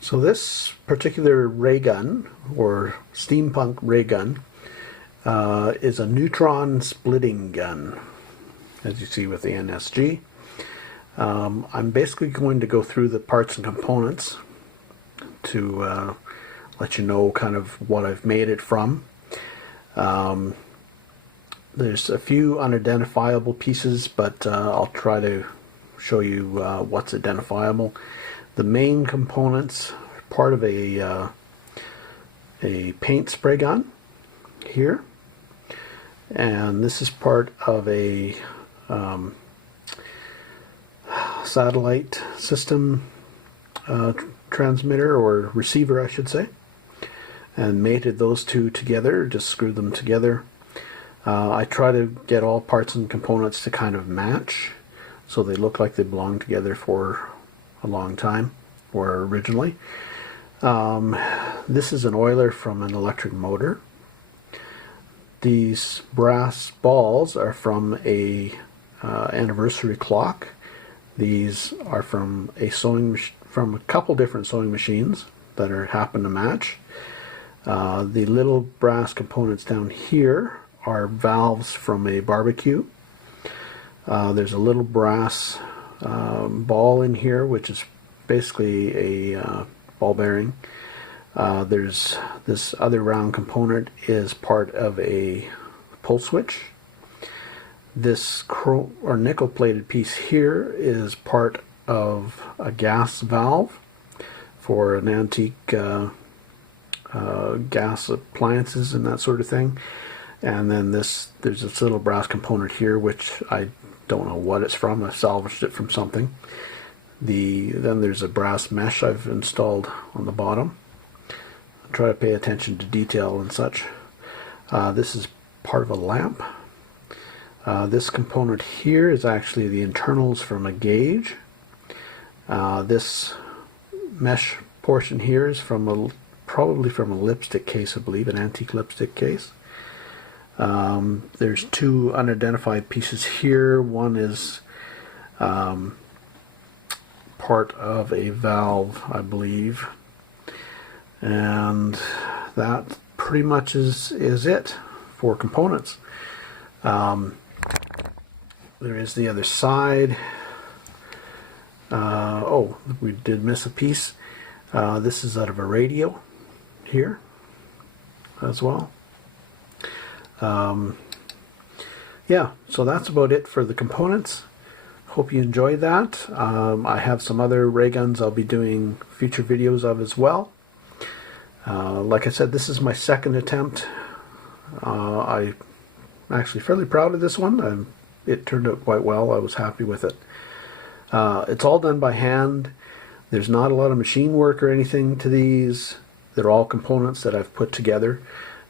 So this particular ray gun, or Steampunk Ray Gun, is a neutron splitting gun, as you see with the NSG. I'm basically going to go through the parts and components to let you know kind of what I've made it from. There's a few unidentifiable pieces, but I'll try to show you what's identifiable. The main components, part of a paint spray gun here, and this is part of a satellite system transmitter, or receiver I should say, and mated those two together, just screwed them together. I try to get all parts and components to kind of match so they look like they belong together for a long time, or originally. This is an oiler from an electric motor. These brass balls are from a anniversary clock. These are from a couple different sewing machines that happen to match. The little brass components down here are valves from a barbecue. There's a little brass ball in here, which is basically a ball bearing. There's this other round component is part of a pull switch. This chrome or nickel plated piece here is part of a gas valve for an antique gas appliances and that sort of thing. And then there's this little brass component here, which I don't know what it's from. I salvaged it from something. Then there's a brass mesh I've installed on the bottom. I try to pay attention to detail and such. This is part of a lamp. This component here is actually the internals from a gauge. This mesh portion here is probably from a lipstick case, I believe, an antique lipstick case. There's two unidentified pieces here. One is part of a valve, I believe, and that pretty much is it for components. There is the other side. Oh, we did miss a piece. This is out of a radio here as well. Yeah, so that's about it for the components. Hope you enjoyed that. I have some other ray guns I'll be doing future videos of as well. Like I said, this is my second attempt. I'm actually fairly proud of this one. It turned out quite well. I was happy with it. It's all done by hand. There's not a lot of machine work or anything to these. They're all components that I've put together.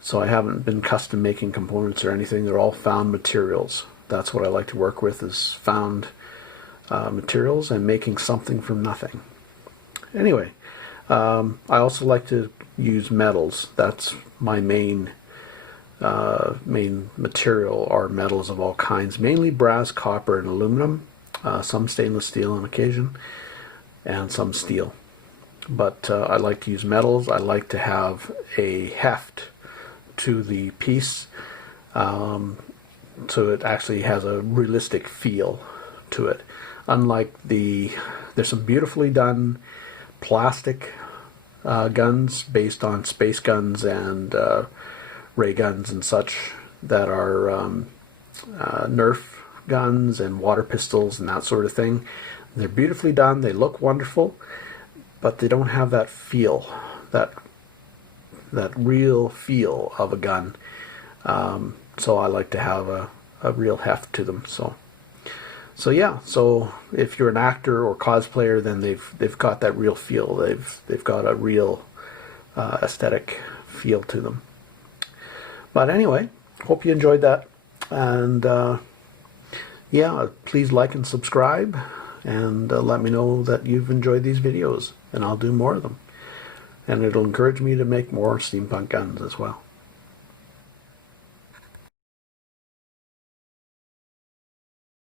So I haven't been custom making components or anything. They're all found materials. That's what I like to work with, is found materials and making something from nothing. Anyway, I also like to use metals. That's my main material, are metals of all kinds, mainly brass, copper, and aluminum, some stainless steel on occasion, and some steel. But I like to use metals. I like to have a heft to the piece, so it actually has a realistic feel to it. Unlike there's some beautifully done plastic guns based on space guns and ray guns and such that are Nerf guns and water pistols and that sort of thing. They're beautifully done, they look wonderful, but they don't have that feel, that real feel of a gun. So I like to have a real heft to them. So yeah, so if you're an actor or cosplayer, then they've got that real feel. They've got a real aesthetic feel to them. But anyway, hope you enjoyed that, and yeah, please like and subscribe, and let me know that you've enjoyed these videos, and I'll do more of them. And it'll encourage me to make more steampunk guns as well.